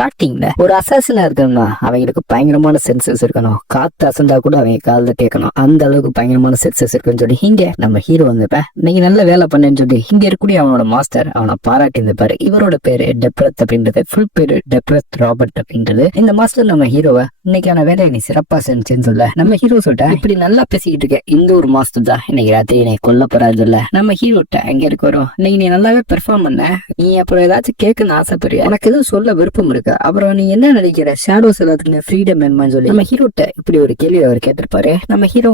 ஸ்டார்டிங்ல ஒரு அசாசினா இருக்கணும்னா அவங்களுக்கு பயங்கரமான சென்சஸ் இருக்கணும். காத்து அசந்தா கூட அவங்க காதுல கேட்கணும். அந்த அளவுக்கு பயங்கரமான சென்சஸ் இருக்குன்னு சொல்லி இங்க நம்ம ஹீரோ வந்தப்ப நீங்க நல்ல வேலை பண்ணேன்னு சொல்லி இங்க இருக்கக்கூடிய அவனோட மாஸ்டர் அவனை பாராட்டி இருந்திருப்பாரு. இவரோட பேரு டெப்ரத் அப்படின்றது, ஃபுல் பேரு டெப்ரத் ராபர்ட் அப்படின்றது. இந்த மாஸ்டர் நம்ம ஹீரோவை இன்னைக்கான வேலையை நீ சிறப்பா செஞ்சுன்னு சொல்ல நம்ம ஹீரோ சொல்லிட்ட இப்படி நல்லா பேசிக்கிட்டு இருக்க இந்த ஒரு மாஸ்டர் தான் இன்னைக்கு ராத்திரி என்னை கொல்ல போறாரு சொல்ல நம்ம ஹீரோட்ட அங்க இருக்க வரும். இன்னைக்கு நீ நல்லாவே பெர்ஃபார்ம் பண்ண, நீ அப்புறம் ஏதாச்சும் கேட்கணும்னு ஆசைப்படுறியா, உனக்கு எதுவும் சொல்ல விருப்பம் இருக்கு, அப்புறம் நீ என்ன நினைக்கிற ஷேடோஸ் எல்லாத்துக்குமே ஃப்ரீடம் வேணுமான்னு சொல்லி நம்ம ஹீரோட்ட இப்படி ஒரு கேள்வி அவர் கேட்டிருப்பாரு. நம்ம ஹீரோ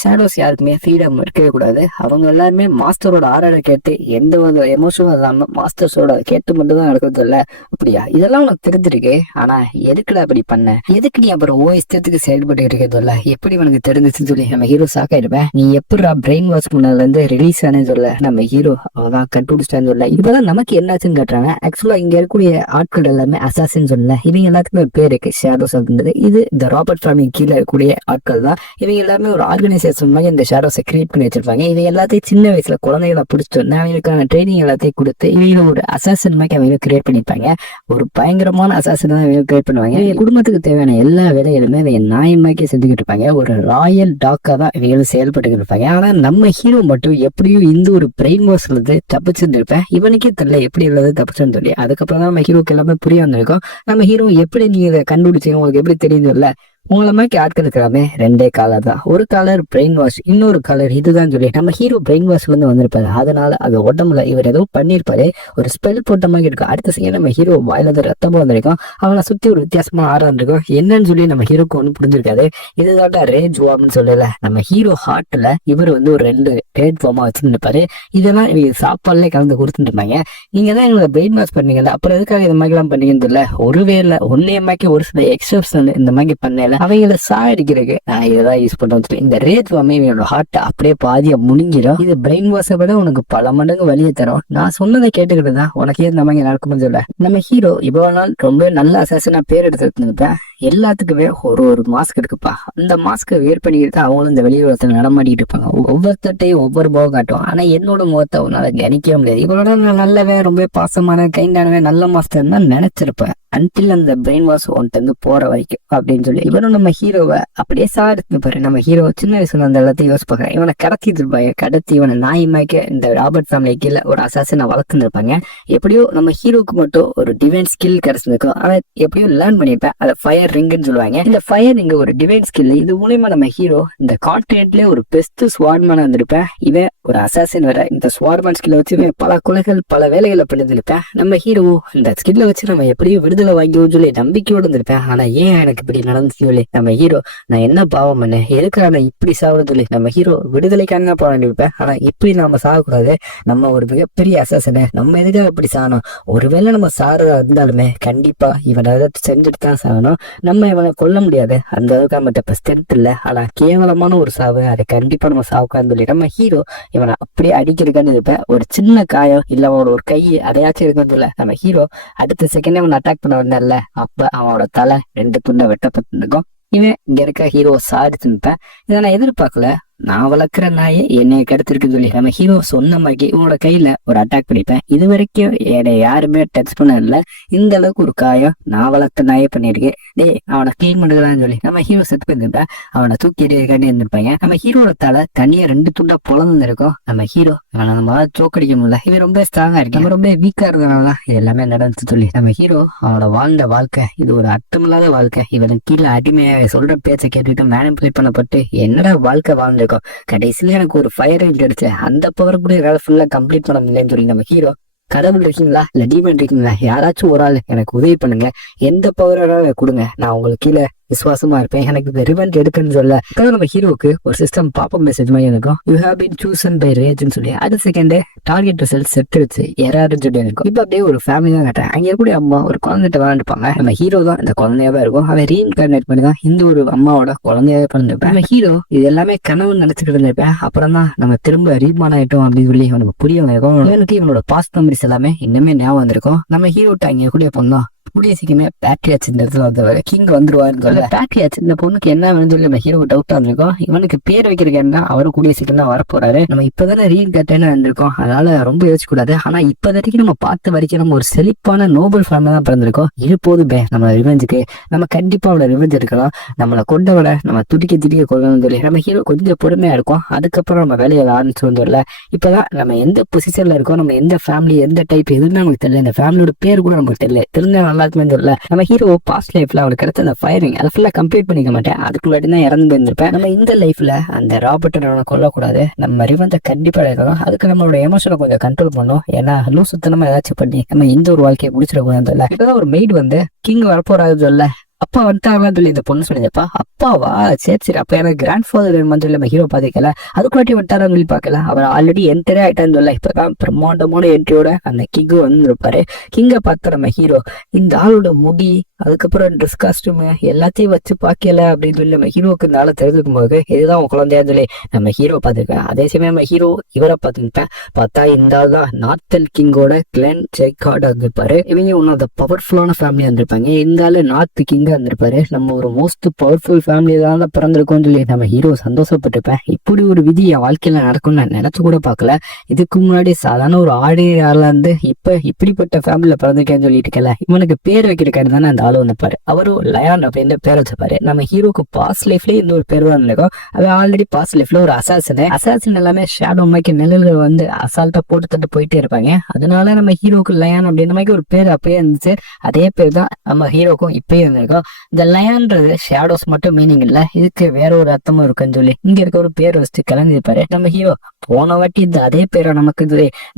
ஷேடோஸ் யாருக்குமே ஃப்ரீடம் இருக்கவே கூடாது, அவங்க எல்லாருமே மாஸ்டரோட ஆர்டரை கேட்டு எந்த ஒரு எமோஷனும் இல்லாம மாஸ்டர்ஸோட கேட்டு மட்டும் தான் நடக்கிறது இல்ல. அப்படியா, இதெல்லாம் உனக்கு தெரிஞ்சிருக்கு, ஆனா எதுக்குடா அப்படி பண்ண, எதுக்கு நீ அப்புறம் இஷ்டத்துக்கு செயல்பட்டு இருக்கிறது இல்ல, எப்படி உனக்கு தெரிஞ்சிச்சுன்னு சொல்லி நம்ம ஹீரோ சாக்காயிருப்பேன். நீ எப்படா பிரெயின் வாஷ் பண்ணதுல இருந்து ரிலீஸ் ஆனேன்னு சொல்ல நம்ம ஹீரோ அவதான் கண்டுபிடிச்சிட்டான்னு சொல்ல. இப்பதான் நமக்கு என்னாச்சுன்னு கேட்டாங்க. ஆக்சுவலா இங்க இருக்கக்கூடிய ஆட்கள் எல்லாமே அசாசின்னு சொல்லல, இவங்க எல்லாத்துக்குமே பேர் இருக்கு ஷேடோஸ் அப்படின்றது. இது இந்த ராபர்ட் ஃபேமிலி கீழே இருக்கக்கூடிய ஆட்கள் தான். இவங்க எல்லாருமே ஒரு ஆர்கனைசேஷன் மாதிரி இந்த ஷேடோஸை கிரியேட் பண்ணி வச்சிருப்பாங்க. இவங்க எல்லாத்தையும் சின்ன வயசுல குழந்தைகளை பிடிச்சிட்டு அவங்களுக்கான ட்ரைனிங் எல்லாத்தையும் கொடுத்து இவங்க ஒரு அசாசன் மாதிரி அவங்க கிரியேட் பண்ணிருப்பாங்க. ஒரு பயங்கரமான அசாசன் தான் இவங்க கிரியேட் பண்ணுவாங்க. இவங்க குடும்பத்துக்கு தேவையான எல்லா வேலைகளுமே இவங்க நியாயமாக்கி செஞ்சுக்கிட்டு இருப்பாங்க. ஒரு ராயல் டாக்கா தான் இவங்களும் செயல்பட்டு இருப்பாங்க. ஆனா நம்ம ஹீரோ மட்டும் எப்படியும் இந்த ஒரு பிரெயின் வாஷ்ல இருந்து தப்பிச்சுட்டு இருப்பேன். இவனுக்கே தெரியல எப்படி உள்ளது தப்பிச்சுன்னு சொல்லி. அதுக்கப்புறம் தான் நம்ம ஹீரோக்கு எல்லாமே புரிய வந்திருக்கும். நம்ம ஹீரோ எப்படி நீங்க இதை கண்டுபிடிச்சீங்க, உங்களுக்கு எப்படி தெரியுது இல்ல, உங்களை மாதிரி ஆட்கள் இருக்கிறாமே ரெண்டே காலர் தான். ஒரு காலர் பிரெயின் வாஷ், இன்னொரு காலர் இதுதான் சொல்லி நம்ம ஹீரோ பிரெயின் வாஷ்ல இருந்து வந்திருப்பாரு. அதனால அது உடம்புல இவர் ஏதோ பண்ணிருப்பாரு, ஒரு ஸ்பெல் போட்ட மாதிரி இருக்கும். அடுத்த செகண்ட் நம்ம ஹீரோ வாயில இருந்து ரத்தமா வந்திருக்கும். அவனை சுத்தி ஒரு வித்தியாசமா ஆறான் இருக்கும். என்னன்னு சொல்லி நம்ம ஹீரோக்கு ஒண்ணு புரிஞ்சிருக்காது. இதுதான் ரேஜ் வார்ம்னு சொல்லல, நம்ம ஹீரோ ஹார்ட்ல இவர் வந்து ஒரு 2 ரேட் ஃபார்மா வச்சிருந்திருப்பாரு. இதெல்லாம் இவங்க சாப்பாடுல கலந்து கொடுத்துட்டு இருப்பாங்க. நீங்க தான் எங்களை பிரெயின் வாஷ் பண்ணீங்கல்ல, அப்புறம் எதுக்காக இந்த மாதிரி எல்லாம் பண்ணீங்கன்னு தெரியல. ஒருவேளை ஒன்னேமாக்கி ஒரு சில எக்ஸப்ஷன் இந்த மாதிரி பண்ணல, அவங்கள சாடிக்கிறதுக்கு நான் இதான் யூஸ் பண்றேன். இந்த ரேட் இவனோட ஹார்ட் அப்படியே பாதியா முனிஞ்சிடும். இது பிரெயின் வாஷை விட உனக்கு பல மடங்கு வழியை தரும். நான் சொன்னதை கேட்டுக்கிட்டு தான் உனக்கே இந்த மாதிரி நடக்கும்னு சொல்ல நம்ம ஹீரோ இவ்வளவு நாள் ரொம்ப நல்ல அசாசனா பேர் எடுத்துருப்பேன். எல்லாத்துக்குமே ஒரு மாஸ்க் இருக்குப்பா. அந்த மாஸ்கை வேர் பண்ணிக்கிட்டு அவங்களும் இந்த வெளி உலகத்துல நடமாடிட்டு இருப்பாங்க. ஒவ்வொருத்தையும் ஒவ்வொரு முகம் காட்டும். ஆனா என்னோட முகத்தை உன்னால கணிக்கவே முடியாது. இவ்வளவு நான் நல்லவே ரொம்ப பாசமான கைண்டானவே நல்ல மாஸ்டர் தான் நினைச்சிருப்பேன் அன்டில் அந்த பிரெயின் வாஷ் ஒன்ட்டு இருந்து போற வரைக்கும் அப்படின்னு சொல்லி இவரும் நம்ம ஹீரோவை அப்படியே சாடுத்து பாரு. நம்ம ஹீரோ சின்ன வயசுல அந்த எல்லாத்தையும் யோசிப்பாங்க. இவனை கடத்திட்டு இருப்பாங்க. கடத்தி இவனை நாயமாக்க இந்த ராபர்ட் ஃபேமிலி கீழே ஒரு அசாசனை வளர்த்துன்னு இருப்பாங்க. எப்படியோ நம்ம ஹீரோக்கு மட்டும் ஒரு டிவைன் ஸ்கில் கிடைச்சிருக்கும். ஆனா எப்படியோ லேர்ன் பண்ணிருப்பேன். அதை ஃபயர் ரிங்னு சொல்லுவாங்க. இந்த ஃபயர் ரிங் ஒரு டிவைன் ஸ்கில். இது மூலமா நம்ம ஹீரோ இந்த கான்டினென்ட்லயே ஒரு பெஸ்ட் ஸ்வார்ட்மேனா இருந்திருப்பேன். இவன் ஒரு அசாசின் வேற. இந்த ஸ்வார்ட்மேன் ஸ்கில்ல வச்சு பல கொலைகள் பல வேலைகளை பண்ணிருந்திருப்பேன். நம்ம ஹீரோ இந்த ஸ்கில்ல வச்சு நம்ம எப்படியும் விடுதலை வாங்கியும் சொல்லி நம்பிக்கையோடு இருந்திருப்பேன். ஆனா ஏன் எனக்கு இப்படி நடந்துச்சு சொல்லி நம்ம ஹீரோ நான் என்ன பாவம் பண்ண எதுக்காக நான் இப்படி சாகுறது சொல்லி நம்ம ஹீரோ விடுதலைக்கான போக வேண்டியிருப்பேன். ஆனா இப்படி நாம சாகக்கூடாது, நம்ம ஒரு மிகப்பெரிய அசாசனை, நம்ம எதுக்காக இப்படி சாகணும், ஒருவேளை நம்ம சாகிறதா இருந்தாலுமே கண்டிப்பா இவனை ஏதாச்சும் செஞ்சுட்டு தான் சாகணும். நம்ம இவனை கொல்ல முடியாது, அந்த அளவுக்கு நம்ம ஸ்ட்ரென்த் இல்லை. ஆனா கேவலமான ஒரு சாவு, அதை கண்டிப்பா நம்ம சாவுக்கான்னு சொல்லி நம்ம ஹீரோ இவனை அப்படியே அடிக்கிறதுக்கான்னு இருப்பேன். ஒரு சின்ன காயம் இல்ல அவனோட ஒரு கை அதையாச்சும் இருக்குன்னு சொல்ல நம்ம ஹீரோ அடுத்த செகண்ட் அவன் அட்டாக் பண்ண வந்தால அப்ப அவனோட தலை 2 துண்டை வெட்டப்பட்டு இருக்கும். இவன் இங்க இருக்க ஹீரோ சாடிச்சு நிற்பேன். இதை நான் எதிர்பார்க்கல. நான் வளர்க்குற நாயை என்னைய கெடுத்திருக்குன்னு சொல்லி நம்ம ஹீரோ சொன்ன மாதிரி இவனோட கையில ஒரு அட்டாக் பண்ணிப்பேன். இது வரைக்கும் என்னை யாருமே டச் பண்ண இல்லை. இந்த அளவுக்கு ஒரு காயம் நான் வளர்த்த நாயே பண்ணியிருக்கேன். அவனை கிளீன் பண்ணுறான்னு சொல்லி நம்ம ஹீரோ செத்து போயிருந்திருப்பேன். அவனை தூக்கி எறியக்காண்டி இருந்திருப்பாங்க. நம்ம ஹீரோட தலை தனியா 2 துண்டா பொழந்து இருக்கும். நம்ம ஹீரோ இவனை நம்ம தோக்கடிக்க முடியல. இவன் ரொம்ப ஸ்ட்ராங்கா இருக்கு, நம்ம ரொம்ப வீக்கா இருந்தனாலதான் இது எல்லாமே நடந்துச்சு சொல்லி நம்ம ஹீரோ அவனோட வாழ்ந்த வாழ்க்கை இது ஒரு அர்த்தமில்லாத வாழ்க்கை. இவனுக்கு கீழே அடிமையாக சொல்ற பேச்சை கேட்டுட்டு மேனிபுலேட் பண்ணப்பட்டு என்னடா வாழ்க்கை வாழ்ந்து கடைசியில எனக்கு ஒரு ஃபயர் கிடைச்சு அந்த பவர் கூட என்னால ஃபுல்லா கம்ப்ளீட் பண்ண முடியலன்னு சொல்லி நம்ம ஹீரோ கடவுள் இருக்கீங்களா இல்ல டீமன் இருக்கீங்களா, யாராச்சும் ஒரு ஆள் எனக்கு உதவி பண்ணுங்க, எந்த பவராக கொடுங்க, நான் உங்களுக்கு கீழே விசுவாசமா இருப்பேன், எனக்கு இந்த ரிவெஞ்ச் எடுக்குன்னு சொல்ல நம்ம ஹீரோக்கு ஒரு சிஸ்டம் பாப்ப மெசேஜ் மாதிரி இருக்கும். You have been chosen by ரேஜ்னு சொல்லி அடுத்த செகண்டே டார்கெட் ரிசல்ட் செத்துருச்சு யாராருன்னு சொல்லி இருக்கும். இப்ப அப்படியே ஒரு ஃபேமிலி தான் கட்டேன். அங்க இருக்கக்கூடிய அம்மா ஒரு குழந்தைகிட்ட விளாண்டுப்பாங்க. நம்ம ஹீரோ தான் இந்த குழந்தையாவே இருக்கும். அவன் ரீஇன்கார்னேட் பண்ணி தான் இந்த ஒரு அம்மாவோட குழந்தையாவே பிறந்திருப்பேன். நம்ம ஹீரோ இது எல்லாமே கனவு நினைச்சுக்கிட்டு இருந்திருப்பேன். அப்புறம் தான் நம்ம திரும்ப ரீமான் ஆயிட்டோம் அப்படின்னு சொல்லி நம்ம புரிய வந்திருக்கோம். இவனுக்கு இவனோட பாஸ்ட் மெமரிஸ் எல்லாமே இன்னுமே ஞாபகம் வந்திருக்கும். நம்ம ஹீரோட்ட அங்க கூட பொண்ணோம் கூடிய சீக்கிரமே பேட்ரியாச் இந்த இடத்துல வந்தவர் கிங் வந்துருவாருன்னு சொல்ல பேட்ரியாச் இந்த பொண்ணுக்கு என்ன வேணும்னு சொல்லி நம்ம ஹீரோ டவுட்டா இருந்திருக்கோம். இவனுக்கு பேர் வைக்கிறதுக்கு என்ன அவரு கூடிய சீக்கிரம் தான் வரப்போறாரு. நம்ம இப்பதானே ரீகட்டேன்னு இருந்திருக்கோம், அதனால ரொம்ப யோசிக்க கூடாது. ஆனா இப்போதைக்கு நம்ம பார்த்த வரைக்கும் நம்ம ஒரு செழிப்பான நோபல் ஃபேமிலி தான் பிறந்திருக்கோம். இது போதுமே நம்ம ரிவெஞ்சுக்கு, நம்ம கண்டிப்பா அவளை ரிவெஞ்ச் எடுக்கலாம். நம்மளை கொண்டவளை நம்ம துடிக்க கொள்ளணும்னு சொல்லி நம்ம ஹீரோ கொஞ்சம் பொறுமையா இருக்கும். அதுக்கப்புறம் நம்ம வேலையை ஆரம்பிச்சு வரல. இப்பதான் நம்ம எந்த பொசிஷன்ல இருக்கோம், நம்ம எந்த ஃபேமிலி எந்த டைப் எதுவுமே நமக்கு தெரியல, இந்த ஃபேமிலியோட பேர் கூட நமக்கு தெரியல. தெரிஞ்ச நல்லா இருக்குமே தெரியல. நம்ம ஹீரோ பாஸ்ட் லைஃப்ல அவளுக்கு கிடைச்ச அந்த ஃபயரிங் அதை ஃபுல்லா கம்ப்ளீட் பண்ணிக்க மாட்டேன், அதுக்குள்ளாடி தான் இறந்து போயிருந்திருப்பேன். நம்ம இந்த லைஃப்ல அந்த ராபர்ட்டை கொல்லக்கூடாது, நம்ம ரிவெஞ்சை கண்டிப்பா எடுக்கணும். அதுக்கு நம்மளோட எமோஷனை கொஞ்சம் கண்ட்ரோல் பண்ணும். ஏன்னா லூசுத்தனமா ஏதாச்சும் பண்ணி நம்ம இந்த ஒரு வாழ்க்கையை முடிச்சிடக்கூடாதுன்னு தெரியல. இப்பதான் ஒரு மெய்டு வந்து கிங் வரப்போறாரு சொல்ல அப்பா வந்துட்டாங்களான்னு சொல்லி இந்த பொண்ணு சொல்லியிருப்பா. அப்பாவா, சரி அப்ப எனக்கு கிராண்ட் ஃபாதர் சொல்லி நம்ம ஹீரோ பாதிக்கல, அதுக்குள்ளாட்டி வந்துட்டாரான்னு சொல்லி பாக்கல. அவர் ஆல்ரெடி என்டரே ஆயிட்டான்னு சொல்ல இப்பதான் பிரம்மாண்டமான என்ட்ரியோட அந்த கிங்கு வந்துருப்பாரு. கிங்கை பார்த்த நம்ம ஹீரோ இந்த ஆளோட முடி அதுக்கப்புறம் ட்ரெஸ் காஸ்டியூம் எல்லாத்தையும் வச்சு பாக்கல அப்படின்னு சொல்லி நம்ம ஹீரோக்கு இந்த ஆளை தெரிஞ்சுக்கும் போது இதுதான் உன் குழந்தையான்னு சொல்லி நம்ம ஹீரோ பார்த்துருக்கேன். அதே சமயம் நம்ம ஹீரோ இவரை பார்த்துருப்பேன். பார்த்தா இந்த ஆள் தான் நார்த்தல் கிங்கோட கிளென் ஜெய்கார்ட் வந்திருப்பாரு. இவங்க ஒன் ஆஃப் த பவர்ஃபுல்லான ஃபேமிலியா இருந்திருப்பாங்க. இந்த ஆளு நார்த் கிங்கா இருந்திருப்பாரு. நம்ம ஒரு மோஸ்ட் பவர்ஃபுல் ஃபேமிலி தான் பிறந்திருக்கோம்னு சொல்லி நம்ம ஹீரோ சந்தோஷப்பட்டிருப்பேன். இப்படி ஒரு விதி என் வாழ்க்கையில நடக்கும்னு நான் நினைச்சு கூட பார்க்கல. இதுக்கு முன்னாடி சாதாரண ஒரு ஆடியால இருந்து இப்ப இப்படிப்பட்ட ஃபேமிலியில பிறந்திருக்கேன்னு சொல்லிட்டு இருக்கல. இவனுக்கு பேர் வைக்கிறக்காரு தானே அந்த ஆளு வந்திருப்பாரு. அவரும் லயான் அப்படின்னு பேர் வச்சிருப்பாரு. நம்ம ஹீரோக்கு பாஸ்ட் லைஃப்லயே இந்த ஒரு பேர் தான் இருக்கும். அது ஆல்ரெடி பாஸ்ட் லைஃப்ல ஒரு அசாசின் எல்லாமே ஷேடோ மாதிரி நிழல்கள் வந்து அசால்ட்டா போட்டு தட்டு போயிட்டே இருப்பாங்க. அதனால நம்ம ஹீரோக்கு லயான் அப்படின்ற மாதிரி ஒரு பேர் அப்பயே இருந்துச்சு. அதே பேர் தான் நம்ம ஹீரோக்கும் இப்பயே இருந்திருக்கும். இந்த லயான்றது ஷேடோஸ் மட்டும் மீனிங் இல்ல, இதுக்கு வேற ஒரு அர்த்தமும் இருக்குன்னு சொல்லி இங்க இருக்க ஒரு பேர் வச்சுட்டு கிளம்பிருப்பாரு நம்ம ஹீரோ. போன வாட்டி இந்த அதே பேரை நமக்கு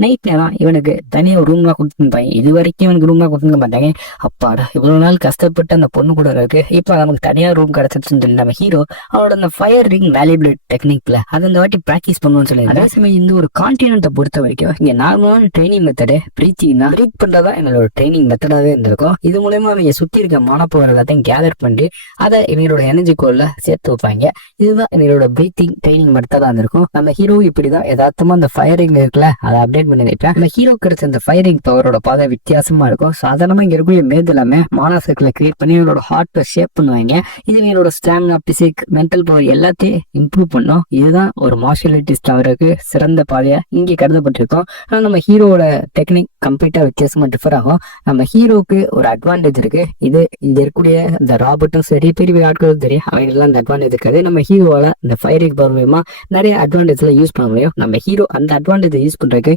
நைட் நேரம் இவனுக்கு தனியா ஒரு ரூம்லாம் கொடுத்துருப்பாங்க. இது வரைக்கும் இவனுக்கு ரூம்லாம் கொடுத்துருக்க மாட்டாங்க. அப்பாடா இவ்வளவு நாள் கஷ்டப்பட்டு அந்த பொண்ணு கூட இருக்கு, இப்ப நமக்கு தனியா ரூம் கிடைச்சிருச்சுன்னு சொல்லி நம்ம ஹீரோ அவரோட அந்த ஃபயர் ரிங் வேல்யூபிள் டெக்னிக்ல அது இந்த வாட்டி பிராக்டிஸ் பண்ணுவோம்னு சொல்லி. அதே சமயம் இந்த ஒரு கான்டினென்ட்டை பொறுத்த வரைக்கும் இங்க நார்மலான ட்ரைனிங் மெத்தடு பிரீத்திங் தான். பிரீத் பண்றதா என்னோட ட்ரைனிங் மெத்தடாவே இருந்திருக்கும். இது மூலயமா அவங்க சுத்தி இருக்க மானப்பவர் எல்லாத்தையும் கேதர் பண்ணி அதை இவங்களோட எனர்ஜி கோல்ல சேர்த்து வைப்பாங்க. இதுதான் இவங்களோட பிரீத்திங் ட்ரைனிங் மெத்தடா இருந்திருக்கும். நம்ம ஹீரோ இப்படிதான் யதார்த்தமா அந்த ஃபயரிங் இருக்குல்ல அதை அப்டேட் பண்ணி வைப்பேன். நம்ம ஹீரோ கிடைச்ச அந்த ஃபயரிங் பவரோட பாதை வித்தியாசமா இருக்கும். சாதாரணமா இங்க இருக்கக்கூடிய மேது எல்லாமே மானா சர்க்கிளை கிரியேட் பண்ணி இவங்களோட ஹார்ட்டை ஷேப் பண்ணுவாங்க. இது இவங்களோட ஸ்டாமினா, பிசிக், மென்டல் பவர் எல்லாத்தையும் இம்ப்ரூவ் பண்ணும். இதுதான் ஒரு மார்ஷியல் ஆர்டிஸ்ட் அவருக்கு சிறந்த பாதையா இங்கே கருதப்பட்டிருக்கோம். ஆனா நம்ம ஹீரோட டெக்னிக் கம்ப்ளீட்டா வித்தியாசமா டிஃபர் ஆகும். நம்ம ஹீரோக்கு ஒரு அட்வான்டேஜ் இருக்கு. இது இருக்கக்கூடிய இந்த ராபர்ட்டும் சரி பெரிய ஆட்களும் சரி அவங்கெல்லாம் அந்த அட்வான்டேஜ் இருக்காது. நம்ம ஹீரோவால இந்த ஃபயரிங் பவர் மூலமா நிறைய அட்வான்டேஜ்ல யூஸ் பண்ண முடியும். நம்ம ஹீரோ அந்த அட்வான்டேஜ் யூஸ் பண்றதுக்கு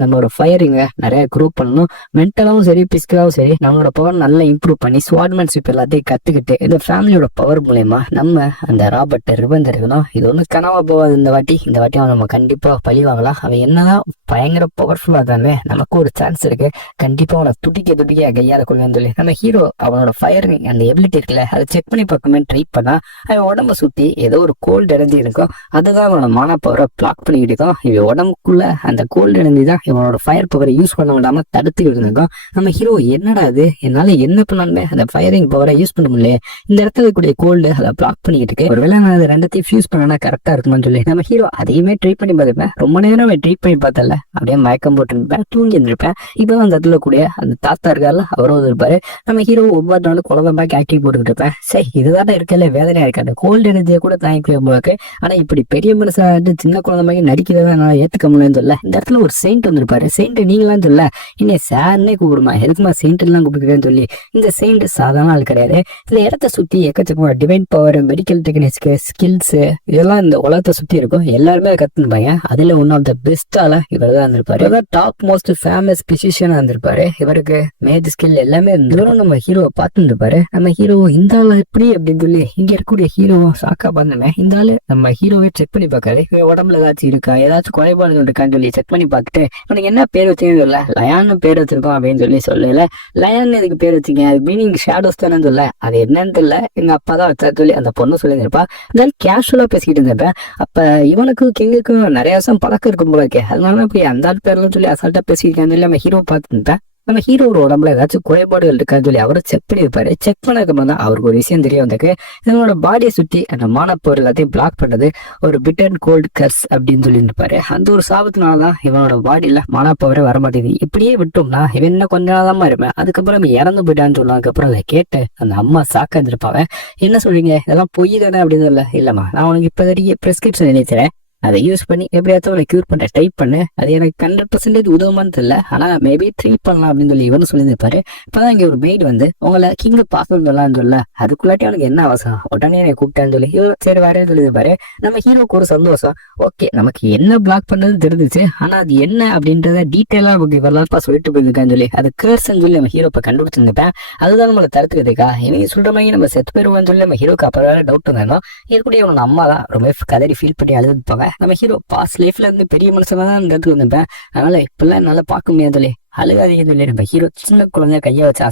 நம்மளோட ஃபயரிங்க நிறைய குரூப் பண்ணணும். மென்டலாவும் சரி பிசிக்கலாவும் சரி நம்மளோட பவர் நல்லா இம்ப்ரூவ் பண்ணி ஸ்வாட்மேன்ஷிப் எல்லாத்தையும் கத்துக்கிட்டு இந்த ஃபேமிலியோட பவர் மூலயமா நம்ம அந்த ராபர்ட் ரிவெஞ்ச் இருக்கணும். இது ஒன்றும் கனவா போகாது. இந்த வாட்டி அவன் நம்ம கண்டிப்பா பழி வாங்கலாம். அவன் என்னதான் பயங்கர பவர்ஃபுல்லா தானே நமக்கு ஒரு சான்ஸ் இருக்கு. கண்டிப்பா அவனை துடிக்க கையால கொள்வேன்னு சொல்லி நம்ம ஹீரோ அவனோட ஃபயரிங் அந்த எபிலிட்டி இருக்குல்ல அதை செக் பண்ணி பார்க்கமே ட்ரை பண்ணா அவன் உடம்ப சுத்தி ஏதோ ஒரு கோல்டு எனர்ஜி இருக்கும். அதுதான் அவனோட மான பவரை பிளாக் பண்ணிக்கிட்டு இருக்கும். இவன் உடம்புக்குள்ள அந்த கோல்டு எனர்ஜி தான் இவனோட ஃபயர் பவரை யூஸ் பண்ண விடாம தடுத்துக்கிட்டு இருக்கும். நம்ம ஹீரோ என்னடா அது என்னால என்ன பண்ணாலுமே அந்த ஃபயரிங் பவரை யூஸ் பண்ண முடியல, இந்த இடத்துல இருக்கக்கூடிய கோல்டு அதை பிளாக் பண்ணிக்கிட்டு இருக்கு. ஒருவேளை நான் அதை ரெண்டத்தையும் ஃபியூஸ் பண்ணா கரெக்டா இருக்குமான்னு சொல்லி நம்ம ஹீரோ அதையுமே ட்ரை பண்ணி பார்த்துப்பேன். ரொம்ப நேரம் ட்ரை பண்ணி பார்த்தல அப்படியே மயக்கம் போட்டுருப்பேன், தூங்கி இருந்திருப்பேன். இப்போ அந்த இடத்துல கூடிய அந்த தாத்தா இருக்காருல அவரும் இருப்பாரு. நம்ம ஹீரோ ஒவ்வொரு நாளும் குழந்தை பேக் ஆக்டிவ் போட்டுக்கிட்டு இருப்பேன். சரி இதுதான் இருக்கல வேதனையா இருக்காது, கோல்டு எனர்ஜியை கூட தாங்கிக்க போக்கு. ஆனா இப்படி பெரிய மனுஷன் சின்ன குழந்தை மாதிரி நடிக்கிறதா நான் ஏத்துக்க முடியும்னு சொல்ல இந்த இடத்துல ஒரு செயின்ட் வந்திருப்பாரு. செயின்ட் நீங்களாம் சொல்ல இன்னும் சார்னே கூப்பிடுமா, எதுக்குமா செயின்ட் எல்லாம் கூப்பிடுறேன்னு சொல்லி. இந்த செயின்ட் சாதாரண ஆள் கிடையாது. இந்த இடத்த சுத்தி எக்கச்சக்கமா டிவைன் பவர், மெடிக்கல் டெக்னிக்ஸ்க்கு, ஸ்கில்ஸ் இதெல்லாம் இந்த உலகத்தை சுத்தி இருக்கும். எல்லாருமே கத்துப்பாங்க. அதுல ஒன் ஆஃப் த பெஸ்ட் ஆளா இவர் தான் இருந்திருப்பாரு. இவர் டாப் மோஸ்ட் ஃபேமஸ் பிசிஷியனா இருந்திருப்பாரு. இவருக்கு மேஜ் ஸ்கில் எல்லாமே இருந்துரும். நம்ம ஹீரோவை பார்த்து இருந்திருப்பாரு. நம்ம ஹீரோ இந்த ஆள் எப்படி அப்படின்னு சொல்லி இங்க இருக்கக்கூடிய ஹீரோவும் சாக்கா பார்த்தமே. இந்த ஆளு நம்ம ஹீரோவை செக் பண்ணி பார்க்காரு. உடம்புல ஏதாச்சும் இருக்கா, ஏதாச்சும் குறைபாடுகள் இருக்கான்னு சொல்லி செக் பண்ணி பார்த்துட்டு உனக்கு என்ன பேர் வச்சீங்கன்னு சொல்ல லயான்னு பேர் வச்சிருக்கோம் அப்படின்னு சொல்லி சொல்லல. லயான் இதுக்கு பேர் வச்சிங்க, அது மீனிங் ஷேடோஸ் தானே சொல்ல. அது என்னன்னு தெரியல, எங்க அப்பா தான் வச்சா சொல்லி அந்த பொண்ணு சொல்லியிருப்பா. இருந்தாலும் கேஷுவலா பேசிக்கிட்டு இருந்தப்ப அப்ப இவனுக்கும் கிங்குக்கும் நிறைய வருஷம் பழக்கம் இருக்கும் போல இருக்கே, அதனால அப்படி அந்த ஆள் பேர்லாம் சொல்லி அசால்ட்டா பேசியிருக்கான்னு சொல்லி நம்ம ஹீரோ பார்த்துருந்தேன். நம்ம ஹீரோட உடம்புல ஏதாச்சும் குறைபாடுகள் இருக்கான்னு சொல்லி அவரை செக் பண்ணியிருப்பாரு. செக் பண்ணதுக்கு தான் அவருக்கு ஒரு விஷயம் தெரிய வந்திருக்கு. இவனோட பாடியை சுற்றி அந்த மானப்போர் எல்லாத்தையும் பிளாக் பண்ணது ஒரு பிட் அண்ட் கோல்டு கர்ஸ் அப்படின்னு சொல்லியிருப்பாரு. அந்த ஒரு சாபத்தினாலதான் இவனோட பாடியில மானப்போரே வரமாட்டேங்குது. இப்படியே விட்டோம்னா இவன் என்ன கொஞ்ச நாள் தான் இருப்பேன், அதுக்கப்புறம் இறந்து போயிட்டான்னு சொன்னாங்க. அதுக்கப்புறம் அதை கேட்டு அந்த அம்மா சாக்கா இருந்திருப்பாங்க. என்ன சொல்றீங்க, இதெல்லாம் பொய் தானே அப்படின்னு சொல்ல. இல்லம்மா, நான் உனக்கு இப்போதைக்கு பிரிஸ்கிரிப்ஷன் எழுதித்தரேன், அதை யூஸ் பண்ணி எப்படியாச்சும் அவளை கியூர் பண்ண டைப் பண்ணு. அது எனக்கு 100% உதவுமான்னு தெரியல, ஆனா மேபி ட்ரை பண்ணலாம் அப்படின்னு சொல்லி இவனு சொல்லியிருப்பாரு. இப்பதான் இங்க ஒரு மெய்டு வந்து உங்களை கிங்க பார்க்கணும் சொல்லலாம்னு சொல்ல, அதுக்குள்ளாட்டி அவனுக்கு என்ன அவசரம், உடனே என்னை கூப்பிட்டான்னு சொல்லி இவரு சரி வரேன்னு சொல்லியிருப்பாரு. நம்ம ஹீரோக்கு ஒரு சந்தோஷம். ஓகே, நமக்கு என்ன பிளாக் பண்ணதுன்னு தெரிஞ்சிச்சு, ஆனா அது என்ன அப்படின்றத டீட்டெயிலா நமக்கு வரலாப்பா சொல்லிட்டு போயிருக்கான்னு சொல்லி அது கேர்ஸ்ன்னு சொல்லி நம்ம ஹீரோ இப்ப கண்டுபிடிச்சிருந்தப்பேன். அதுதான் நம்மளை தடுத்துக்கிறதுக்கா இவங்க சொல்ற மாதிரி நம்ம செத்து போயிருவோம்னு சொல்லி நம்ம ஹீரோக்கு அப்புறம் வேற டவுட் இருந்தாலும் இருக்கக்கூடிய அவனோட அம்மா தான் ரொம்ப கதறி ஃபீல் பண்ணி அழுதுப்பாங்க. நம்ம ஹீரோ பாஸ்ட் லைஃப்ல இருந்து பெரிய மனுஷனா தான் இந்த இடத்துக்கு வந்திருப்பேன், அதனால இப்பெல்லாம் என்னால பார்க்க முடியாது சொல்லி அழுகாதீங்க சொல்லி நம்ம ஹீரோ சின்ன குழந்தைய கையை வச்சு